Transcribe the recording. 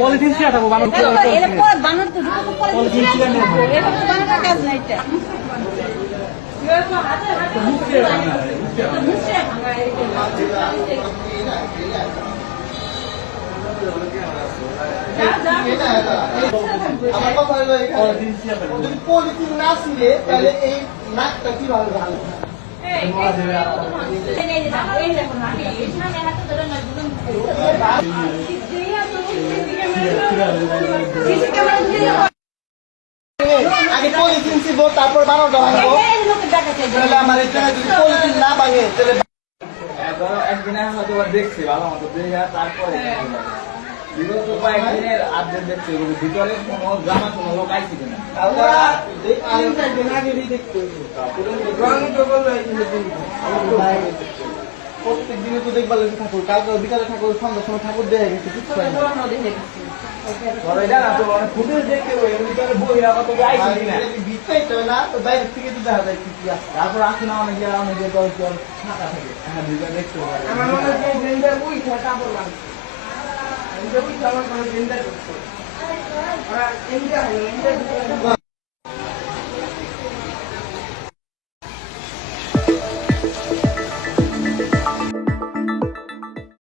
polythene ছিঁড়া থাকবো বানর বানর তো পলিথিন বানানোর কাজ নাই এটা আমার কথা হলো যদি পলিথিন না ছিঁড়ে তাহলে এই নাকটা কিভাবে ভালো আগে পলিথিন ছিল তারপর বারোটা ভাঙবো তাহলে আমার এখানে যদি পলিথিন না ভাঙে তাহলে একদিন হয়তো দেখছি ভালো মতো তারপরে বিগত কয়েকদিনের আপডেট দেখছি ভিতরে কোনো জামা কোনো লোক আইছি কিনা প্রত্যেক দিনে তো দেখবার ঠাকুর কালকে বিকালে ঠাকুর সন্ধ্যার সময় ঠাকুর দেয়া গেছে কিছু ফুটেজ দেখতে ভিতরে বহিরা কত আইছি কিনা ভিতরেই তো না তো বাইরের থেকে তো দেখা যায় কি আছে তারপর আসি না অনেক অনেকে জল ফাঁকা থাকে ভিতরে দেখতে পারে আমার মনে হয় ভেন্ডার বই কাপড় বানাচ্ছে আমি যদি আমার কোনো ভেন্ডার করছে ওরা ইন্ডিয়া হলো ইন্ডিয়া